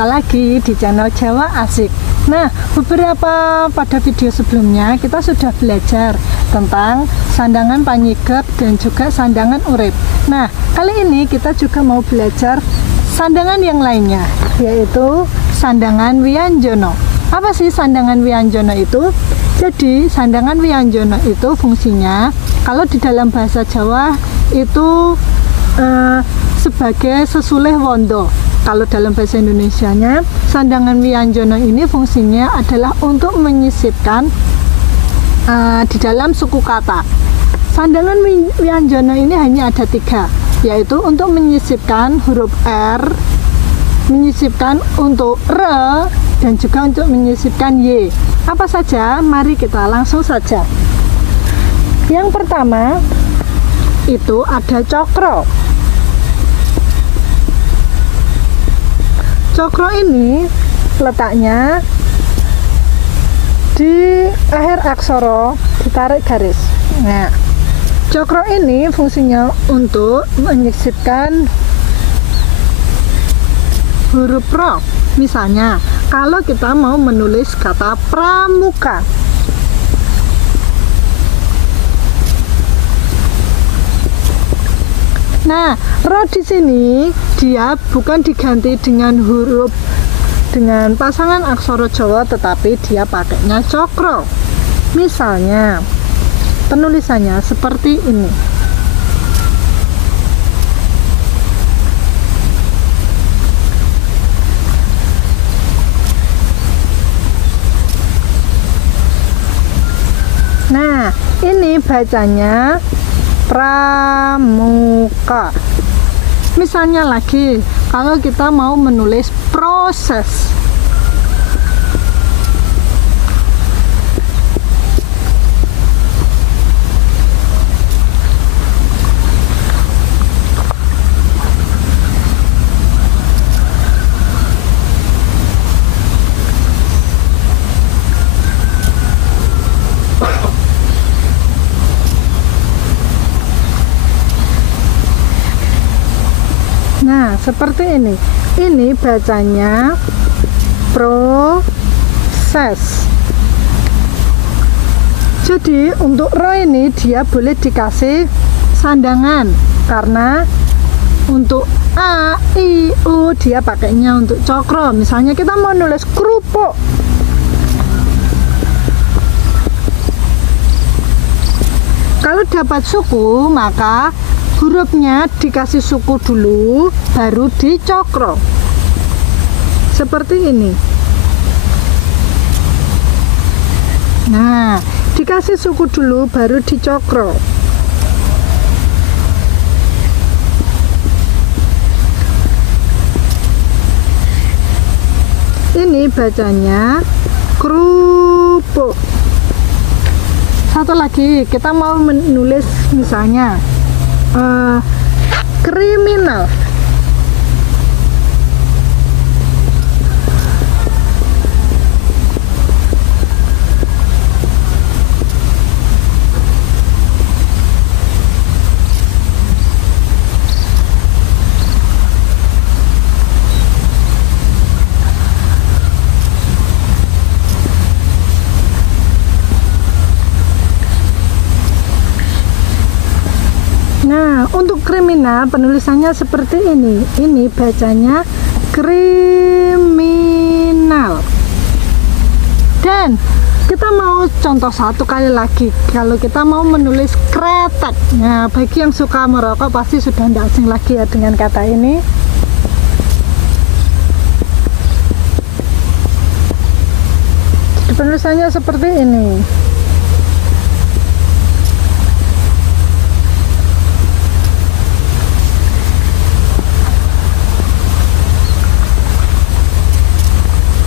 Jumpa lagi di channel Jawa Asik. Nah, pada video sebelumnya kita sudah belajar tentang sandangan panyigep dan juga sandangan urip. Nah, kali ini kita juga mau belajar sandangan yang lainnya, yaitu sandangan wianjono. Apa sih sandangan wianjono itu? Jadi, sandangan wianjono itu fungsinya, kalau di dalam bahasa Jawa itu sebagai sesulih wondo. Kalau dalam bahasa Indonesianya, sandangan wianjono ini fungsinya adalah untuk menyisipkan di dalam suku kata. Sandangan wianjono ini hanya ada 3, yaitu untuk menyisipkan huruf R, menyisipkan untuk R, dan juga untuk menyisipkan Y. Apa saja? Mari kita langsung saja. Yang pertama itu ada cokro. Cokro ini letaknya di akhir aksara, ditarik garis. Nah, cokro ini fungsinya untuk menyisipkan huruf ro. Misalnya, kalau kita mau menulis kata pramuka, nah, ro di sini dia bukan diganti dengan huruf dengan pasangan aksara Jawa, tetapi dia pakainya cokro. Misalnya, penulisannya seperti ini. Nah, ini bacanya pramuka. Misalnya lagi, kalau kita mau menulis proses, nah, seperti ini. Ini bacanya proses. Jadi untuk ro ini dia boleh dikasih sandangan, karena untuk a, i, u dia pakainya untuk cokro. Misalnya kita mau nulis kerupuk, kalau dapat suku maka hurufnya dikasih suku dulu, baru dicokro. Seperti ini. Nah, dikasih suku dulu, baru dicokro. Ini bacanya kerupuk. Satu lagi, kita mau menulis misalnya kriminal. Nah, untuk kriminal penulisannya seperti ini. Ini bacanya kriminal. Dan kita mau contoh satu kali lagi. Kalau kita mau menulis kretek. Nah, bagi yang suka merokok pasti sudah tidak asing lagi ya dengan kata ini. Jadi, penulisannya seperti ini.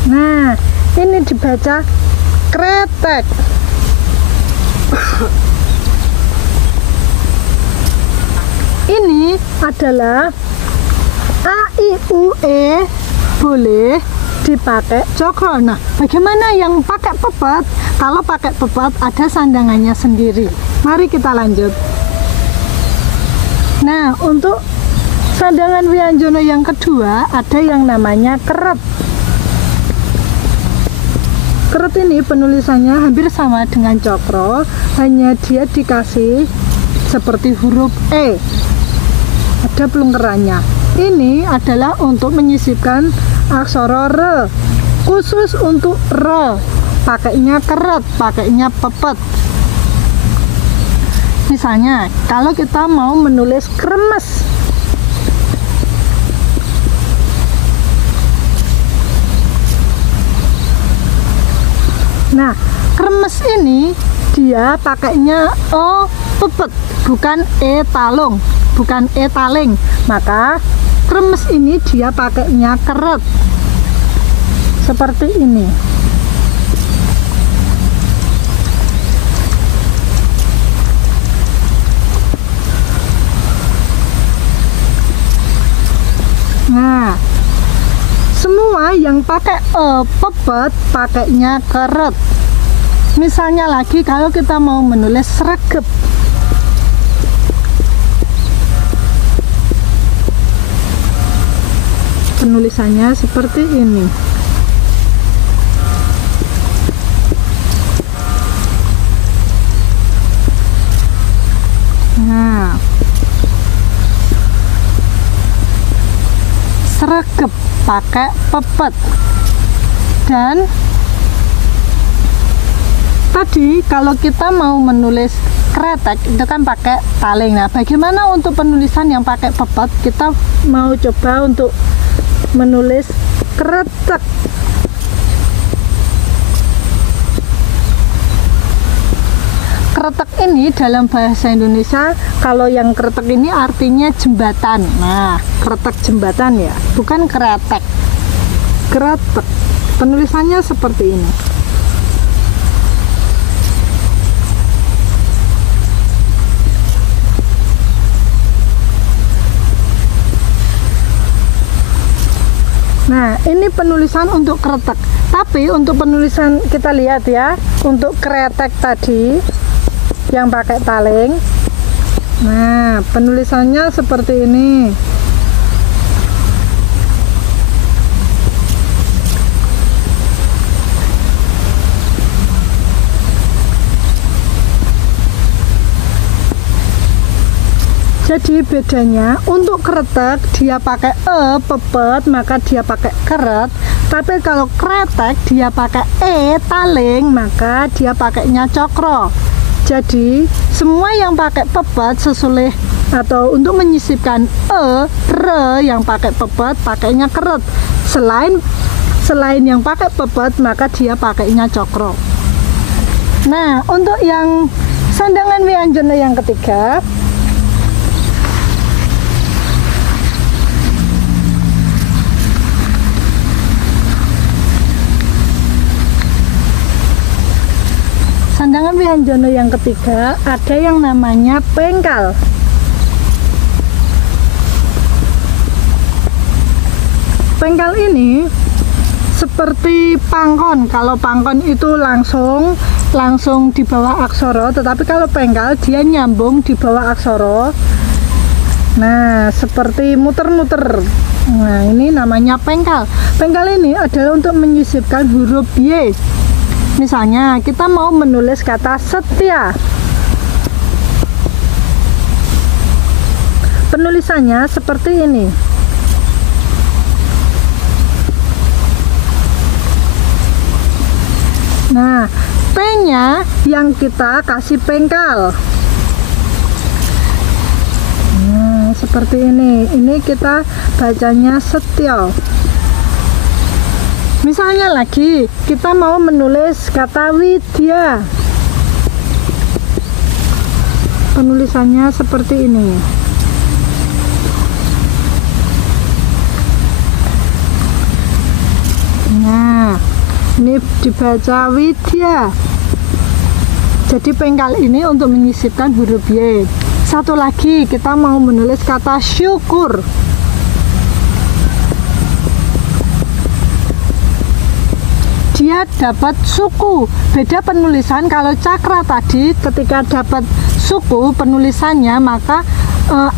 Nah, ini dibaca kretek. Ini adalah a, i, u, e boleh dipakai cokro. Nah, bagaimana yang pakai pepet? Kalau pakai pepet ada sandangannya sendiri. Mari kita lanjut. Nah, untuk sandangan wianjono yang kedua ada yang namanya kerep. Keret ini penulisannya hampir sama dengan cokro, hanya dia dikasih seperti huruf E, ada pelungkerannya. Ini adalah untuk menyisipkan aksara re, khusus untuk re, pakainya keret, pakainya pepet. Misalnya kalau kita mau menulis kremes, nah kremes ini dia pakainya O pepet, bukan E talung, bukan E taling. Maka kremes ini dia pakainya keret seperti ini. Nah, semua yang pakai E pepet pakainya keret. Misalnya lagi kalau kita mau menulis sregep, penulisannya seperti ini. Nah, sregep pakai pepet. Dan tadi kalau kita mau menulis kretek itu kan pakai taling. Nah, bagaimana untuk penulisan yang pakai pepet? Kita mau coba untuk menulis kretek. Kretek ini dalam bahasa Indonesia, kalau yang kretek ini artinya jembatan. Nah, kretek jembatan ya, bukan kretek. Kretek. Penulisannya seperti ini. Nah, ini penulisan untuk kretek. Tapi untuk penulisan kita lihat ya, untuk kretek tadi yang pakai taling. Nah, penulisannya seperti ini. Jadi bedanya untuk kretek dia pakai E pepet, maka dia pakai keret. Tapi kalau kretek dia pakai E taling, maka dia pakainya cokro. Jadi semua yang pakai pepet sesuai atau untuk menyisipkan E, re yang pakai pepet pakainya keret. Selain yang pakai pepet maka dia pakainya cokro. Nah, untuk yang sandangan wianjana yang ketiga, sandangan wianjana yang ketiga ada yang namanya pengkal. Pengkal ini seperti pangkon. Kalau pangkon itu langsung di bawah aksara, tetapi kalau pengkal dia nyambung di bawah aksara. Nah, seperti muter-muter. Nah, ini namanya pengkal. Pengkal ini adalah untuk menyisipkan huruf Y. Misalnya kita mau menulis kata setia, penulisannya seperti ini. Nah, P-nya yang kita kasih pengkal. Nah, seperti ini. Ini kita bacanya setia. Misalnya lagi kita mau menulis kata widya, penulisannya seperti ini. Nah, ini dibaca widya. Jadi pengkal ini untuk menyisipkan huruf Y. Satu lagi kita mau menulis kata syukur. Dia dapat suku. Beda penulisan. Kalau cakra tadi ketika dapat suku penulisannya, maka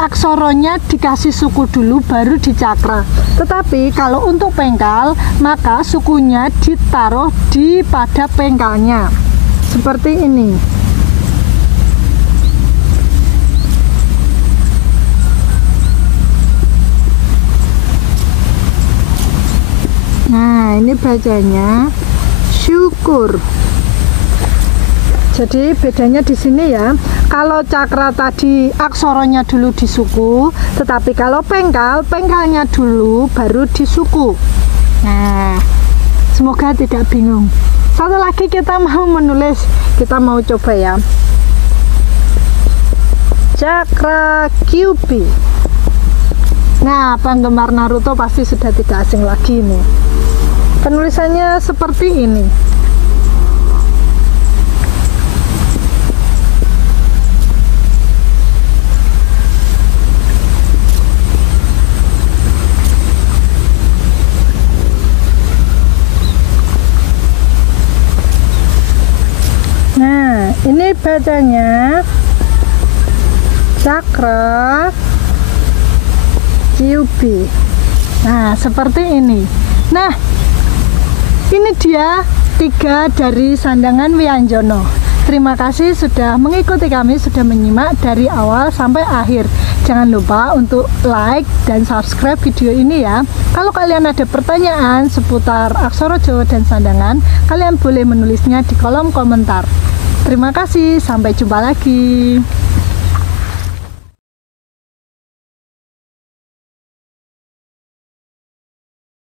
aksoronya dikasih suku dulu baru dicakra. Tetapi kalau untuk pengkal maka sukunya ditaruh pada pengkalnya seperti ini. Nah, ini bacanya syukur. Jadi bedanya di sini ya, kalau cakra tadi aksoronya dulu di suku, tetapi kalau pengkal, pengkalnya dulu baru di suku. Nah, semoga tidak bingung. Satu lagi kita mau menulis, kita mau coba ya. Cakra Kyuubi. Nah, penggemar Naruto pasti sudah tidak asing lagi nih. Penulisannya seperti ini. Nah, ini bacanya Cakra Kyuubi. Nah, seperti ini. Nah, ini dia 3 dari sandangan Wianjono. Terima kasih sudah mengikuti kami, sudah menyimak dari awal sampai akhir. Jangan lupa untuk like dan subscribe video ini ya. Kalau kalian ada pertanyaan seputar aksara Jawa dan sandangan, kalian boleh menulisnya di kolom komentar. Terima kasih, sampai jumpa lagi.